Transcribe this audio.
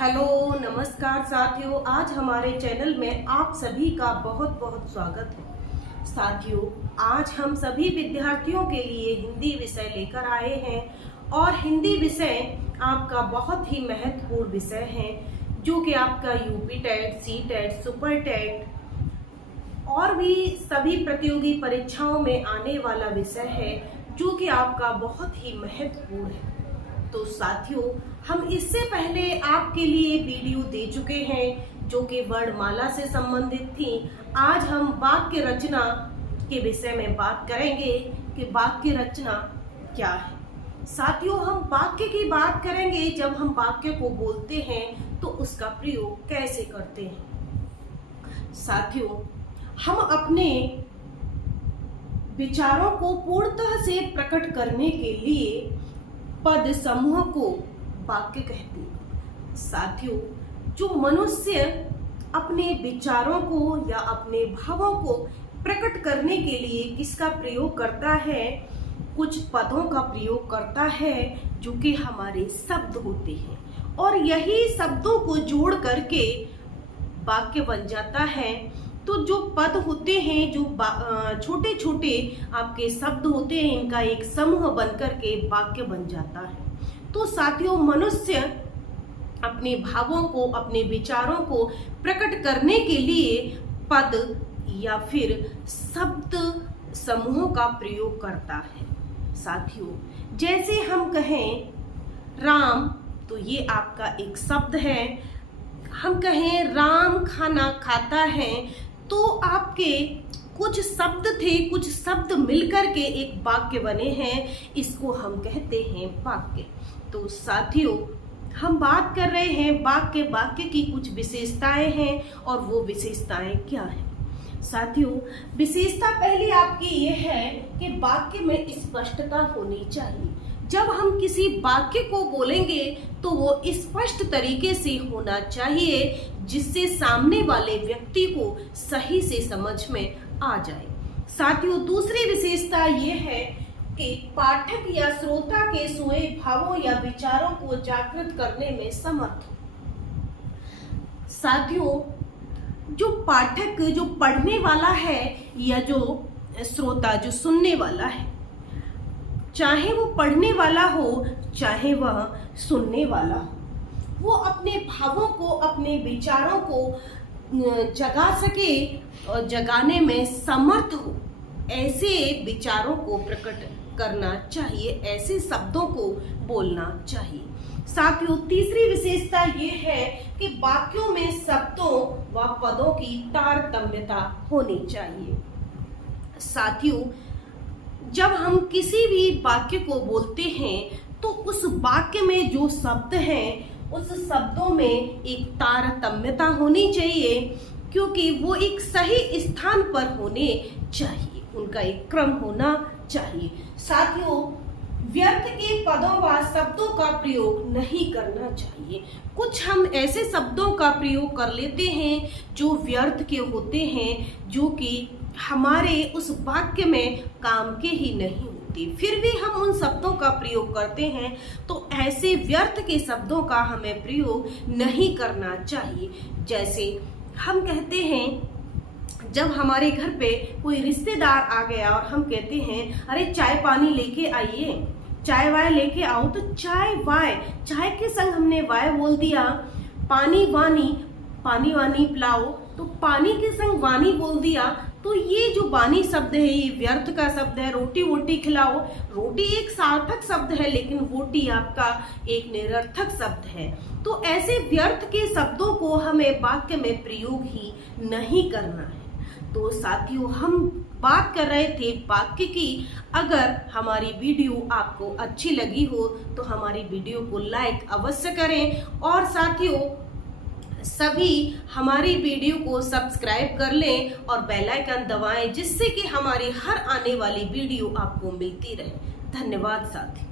Hello नमस्कार साथियों, आज हमारे चैनल में आप सभी का बहुत बहुत स्वागत है। साथियों, आज हम सभी विद्यार्थियों के लिए हिंदी विषय लेकर आए हैं और हिंदी विषय आपका बहुत ही महत्वपूर्ण विषय है जो कि आपका UP TET, C TET, super TET और भी सभी प्रतियोगी परीक्षाओं में आने वाला विषय है जो कि आपका बहुत ही महत्वपूर्ण है। तो साथियों, हम इससे पहले आपके लिए वीडियो दे चुके हैं जो कि वर्णमाला से संबंधित थी। आज हम वाक्य रचना के विषय में बात करेंगे कि वाक्य रचना क्या है। साथियों, हम वाक्य की बात करेंगे जब हम वाक्य को बोलते हैं तो उसका प्रयोग कैसे करते हैं। साथियों, हम अपने विचारों को पूर्णतः से प्रकट करने के लिए पद समूह को वाक्य कहते हैं। साथियों, जो मनुष्य अपने विचारों को या अपने भावों को प्रकट करने के लिए किसका प्रयोग करता है, कुछ पदों का प्रयोग करता है जो कि हमारे शब्द होते हैं और यही शब्दों को जोड़ करके वाक्य बन जाता है। तो जो पद होते हैं, जो छोटे छोटे आपके शब्द होते हैं, इनका एक समूह बनकर के वाक्य बन जाता है। तो साथियों, मनुष्य अपने भावों को, अपने विचारों को प्रकट करने के लिए पद या फिर शब्द समूहों का प्रयोग करता है। साथियों, जैसे हम कहें राम, तो ये आपका एक शब्द है। हम कहें राम खाना खाता है, तो आपके कुछ शब्द थे, कुछ शब्द मिलकर के एक वाक्य बने हैं, इसको हम कहते हैं वाक्य। तो साथियों, हम बात कर रहे हैं वाक्य की कुछ विशेषताएं हैं और वो विशेषताएं क्या हैं। साथियों, विशेषता पहली आपकी ये है कि वाक्य में स्पष्टता होनी चाहिए। जब हम किसी वाक्य को बोलेंगे तो वो स्पष्ट तरीके से होना चाहिए जिससे सामने वाले व्यक्ति को सही से समझ में आ जाए। साथियों, दूसरी विशेषता ये है कि पाठक या श्रोता के सोए भावों या विचारों को जागृत करने में समर्थ हो। साथियों, जो पाठक, जो पढ़ने वाला है या जो श्रोता, जो सुनने वाला है, चाहे वो पढ़ने वाला हो चाहे वह सुनने वाला हो, वो अपने भावों को, अपने विचारों को जगा सके और जगाने में समर्थ हो। ऐसे विचारों को प्रकट करना चाहिए, ऐसे शब्दों को बोलना चाहिए। साथियों, तीसरी विशेषता ये है कि वाक्यों में शब्दों व पदों की तारतम्यता होनी चाहिए। साथियों, जब हम किसी भी वाक्य को बोलते हैं तो उस वाक्य में जो शब्द हैं, उस शब्दों में एक तारतम्यता होनी चाहिए, क्योंकि वो एक सही स्थान पर होने चाहिए, उनका एक क्रम होना चाहिए। साथियों, व्यर्थ के पदों व शब्दों का प्रयोग नहीं करना चाहिए। कुछ हम ऐसे शब्दों का प्रयोग कर लेते हैं जो व्यर्थ के होते हैं, जो कि हमारे उस वाक्य में काम के ही नहीं होते, फिर भी हम उन शब्दों का प्रयोग करते हैं। तो ऐसे व्यर्थ के शब्दों का हमें प्रयोग नहीं करना चाहिए। जैसे हम कहते हैं, जब हमारे घर पे कोई रिश्तेदार आ गया और हम कहते हैं अरे चाय पानी लेके आइए, चाय वाय लेके आओ, तो चाय वाय, चाय के संग हमने वाय बोल दिया। पानी वानी, पानी वानी पिलाओ, तो पानी के संग वानी बोल दिया। तो ये जो वानी शब्द है ये व्यर्थ का शब्द है। रोटी वोटी खिलाओ, रोटी एक सार्थक शब्द है लेकिन वोटी आपका एक निरर्थक शब्द है। तो ऐसे व्यर्थ के शब्दों को हमें वाक्य में प्रयोग ही नहीं करना है। तो साथियों, हम बात कर रहे थे वाक्य की। अगर हमारी वीडियो आपको अच्छी लगी हो तो हमारी वीडियो को लाइक अवश्य करें और साथियों सभी हमारी वीडियो को सब्सक्राइब कर लें और बेल आइकन दबाएं, जिससे कि हमारी हर आने वाली वीडियो आपको मिलती रहे। धन्यवाद साथियों।